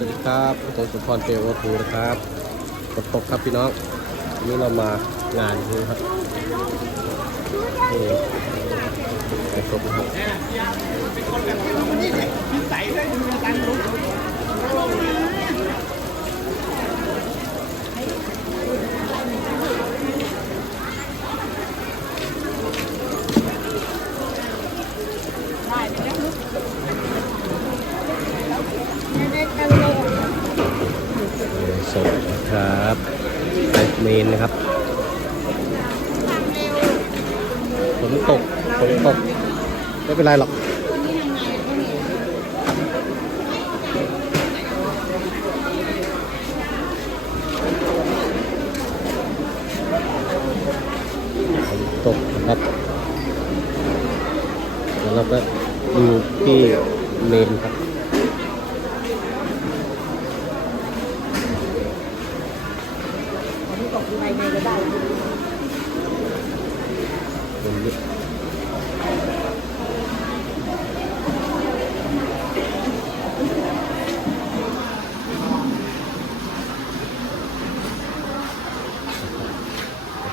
สวัสดีครับผมสุพรเปโอทูนะครับฝนตกครับพี่น้องวันนี้เรามางานนี้ครับนี่ฝนตกครับ สดนะครับไปเมนนะครับฝนตกฝนตกไม่เป็นไรหรอก ฝนตกนะครับแล้วเราก็อยู่ที่เมนครับ ตกยัง ไงไงก็ได้คนเยอะ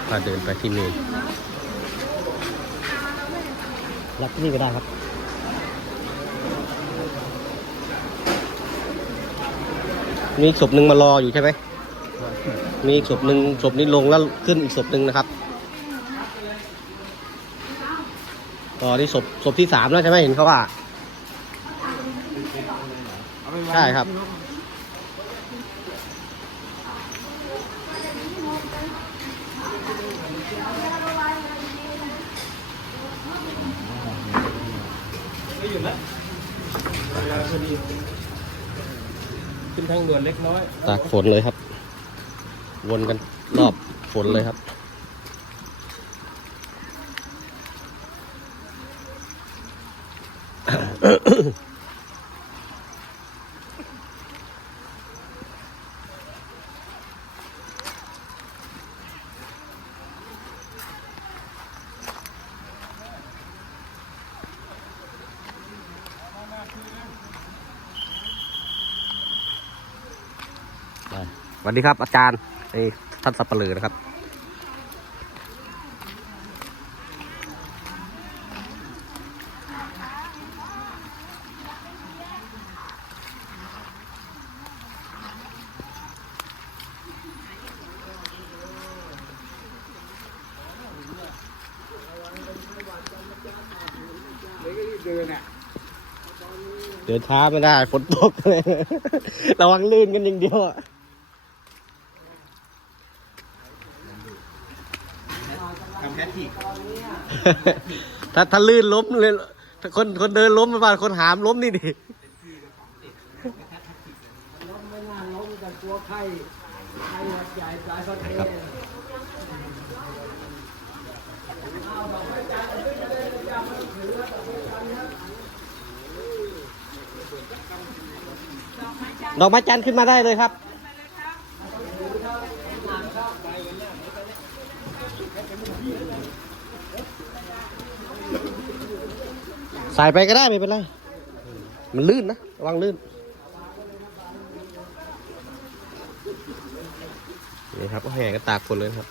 พาเดินไปที่เมนรับที่นี่ก็ได้ครับมีศพหนึ่งมารออยู่ใช่ไหม มีอีกศพหนึ่งศพนี้ลงแล้วขึ้นอีกศพหนึ่งนะครับต่อที่ศพศพที่สามแล้วใช่ไหมเห็นเขาว่า ใช่ครับ ขึ้นทางด่วนเล็กน้อย ตากฝนเลยครับ วนกันรอบฝนเลยครับ สวัสดีครับอาจารย์ นี่ท่านสับปะเลอนะครับ เดินช้าไม่ได้ฝนตกเลย ระวังลื่นกันอย่างเดียวอะ ทำแพทริกถ้าถ้าลื่นล้มเลยถ้าคนคนเดินล้มมันว่าคนหามล้มนี่ดิล้มไม่นานล้มแต่กลัวไข้ไข้หวัดใหญ่สายพันธุ์ครับดอกไม้จันทร์ขึ้นมาได้เลยครับ ใส่ไปก็ได้ไม่เป็นไร มันลื่นนะระวังลื่น นี่ครับก็แห่กันตากฝนเลยครับ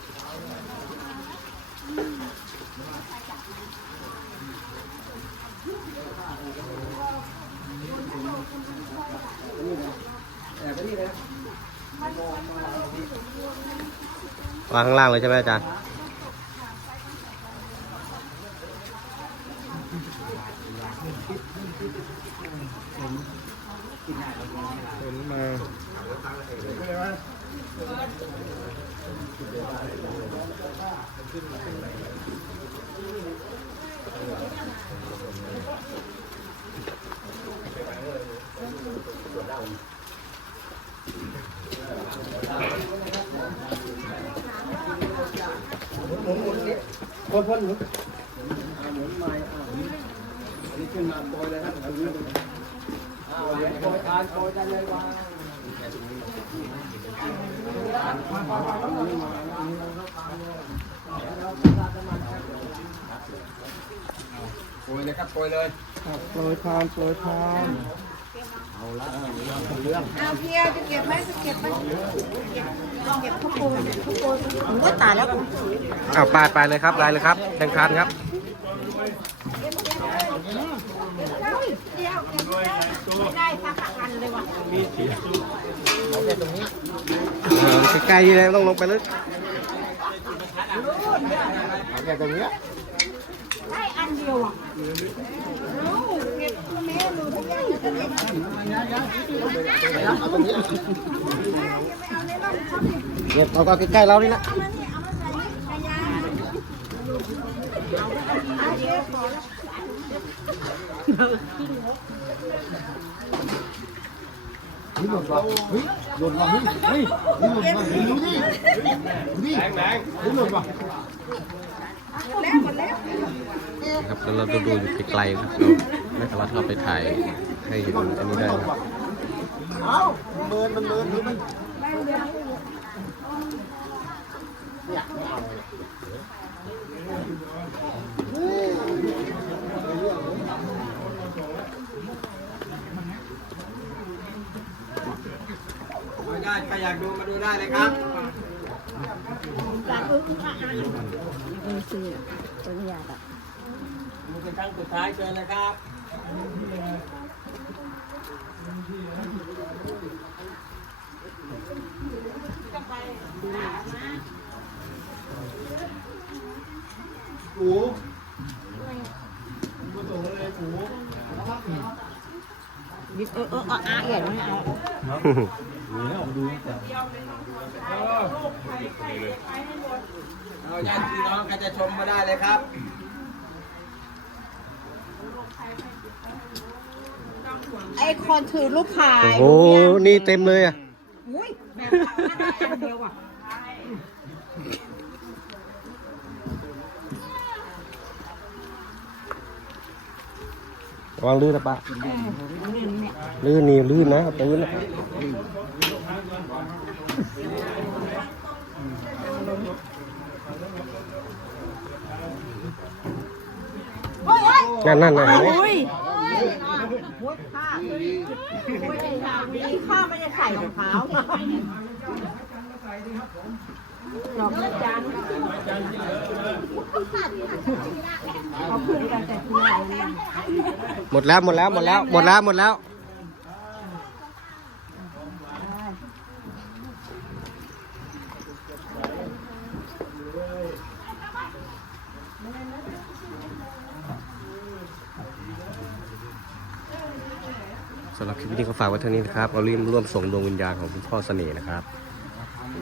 วางข้างล่างเลยใช่ไหมอาจารย์ เห็นมาคนพ่นหนุนหมุนไม้อ่าอันนี้ ขึ้นมาโปรยเลยครับถึงนี้อ่าโปรยทานโปรยได้เลยว่าโปรยเลยครับโปรยเลยครับโปรยทานโปรยทานเอาละเอาเพียจะเก็บไหมจะเก็บไหมเก็บเก็บข้าวโพดข้าวโพดผมก็ตายแล้วอ้าวไปไปเลยครับไปเลยครับแข่งขันครับ เดียวไม่ได้สักอันเลยว่ะเออใกล้ๆเลยต้องลงไปลึกได้อันเดียวอะรู้เก็บแม่รู้ทุกอย่างจะเก็บเอาตรงนี้เอาในร่มเขาดิเนี่ยเอา ก็ใกล้ๆเรานี่แหละเอามานี่เอามาใส่นี่ขยะเอาเยอะพอแล้วครับแล้วเราดูดูอยู่ไกลๆครับเราไม่สามารถเข้าไปถ่ายให้เห็นอันนี้ได้นะครับขออนุญาตใค รอยากดูมาดูได้เลยครับจากอึ้งอ่คือตัวนี้อะดูเป็นครั้งสุดท้ายเชิญเลยครับดิเออเอออะอะอย่างนี้เอา เอาญาติพี่น้องใครจะชมมาได้เลยครับไอ้คนถือรูปถ่ายโอ้โห นี่เต็มเลยอะ อุ้ยแบบได้อันเดียวอะ ระวังลื่นนะปะลื่นนี่ลื่นนะปืนนะเฮ้ยเฮ้ยนั่นนั่นนั่นเห็นไหมอุ้ยอุ้ยข้าอุ้ยนี่ข้าไม่ได้ใส่รองเท้า ดอกจันเขาพูดกันแต่ทีไหนนะหมดแล้วหมดแล้วหมดแล้วหมดแล้วหมดแล้วสำหรับคลิปนี้ก็ฝากไว้เท่านี้นะครับเรารีบร่วมส่งดวงวิญญาณของคุณพ่อเสน่ห์นะครับ